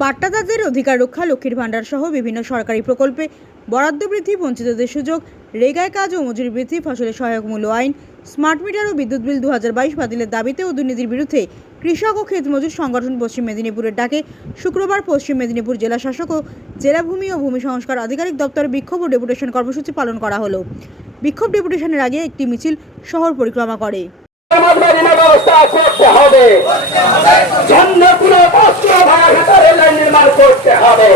পাট্টাদারদের অধিকার রক্ষা, লক্ষ্মীর ভাণ্ডার সহ বিভিন্ন সরকারি প্রকল্পে বরাদ্দ বৃদ্ধি, বঞ্চিতদের সুযোগ, রেগায় কাজ ও মজুরি বৃদ্ধি, ফসলের সহায়ক মূল্য আইন, স্মার্ট মিটার ও বিদ্যুৎ বিল দু হাজার বাইশ বাতিলের দাবিতে ও দুর্নীতির বিরুদ্ধে কৃষক ও ক্ষেত মজুর সংগঠন পশ্চিম মেদিনীপুরের ডাকে শুক্রবার পশ্চিম মেদিনীপুর জেলা শাসক ও জেলা ভূমি ও ভূমি সংস্কার আধিকারিক দপ্তরে বিক্ষোভ ও ডেপুটেশন কর্মসূচি পালন করা হলো। বিক্ষোভ ডেপুটেশনের আগে একটি মিছিল শহর পরিক্রমা করে। ব্যবস্থা করতে হবে অন্য কোনো পাঁচশো ভাড়া নির্মাণ করতে হবে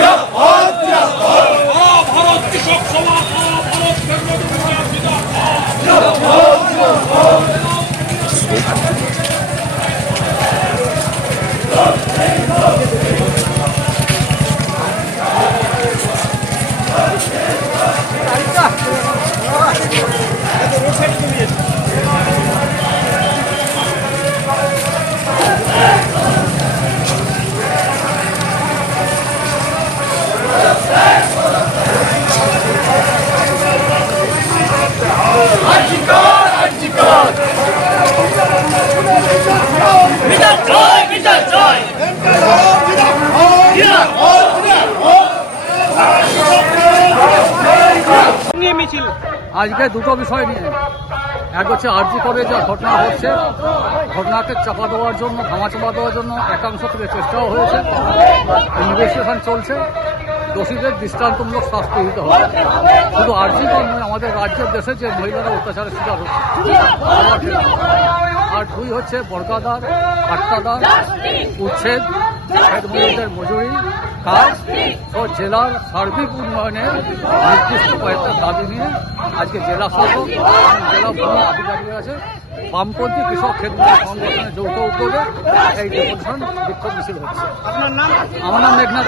জিরাফল আজকে দুটো বিষয় নিয়ে। এক হচ্ছে আরজি করে যা ঘটনা হচ্ছে। ঘটনাকে চাপা দেওয়ার জন্য ধামা চাপা দেওয়ার জন্য একাংশ থেকে চেষ্টাও হয়েছে। ইনভেস্টিগেশন চলছে। দোষীদের দৃষ্টান্তমূলক শাস্তি দিতে হবে। শুধু আরজি নয়, আমাদের রাজ্যের দেশে যে মহিলারা অত্যাচারের শিকার হচ্ছে। আর দুই হচ্ছে বর্গাদার আটকাদার উচ্ছেদ খেত মজুরি কাজ ও জেলার সার্বিক উন্নয়নে নির্দিষ্ট কয়েকটা দাবি নিয়ে আজকে জেলা শাসক জেলা ভূমি আধিকারিক আছে। বামপন্থী কৃষক ক্ষেত মজুর সংগঠনের যৌথ উদ্যোগে এই ডেপুটেশন বিক্ষোভ মিছিল হচ্ছে। আমার নাম মেঘনাথ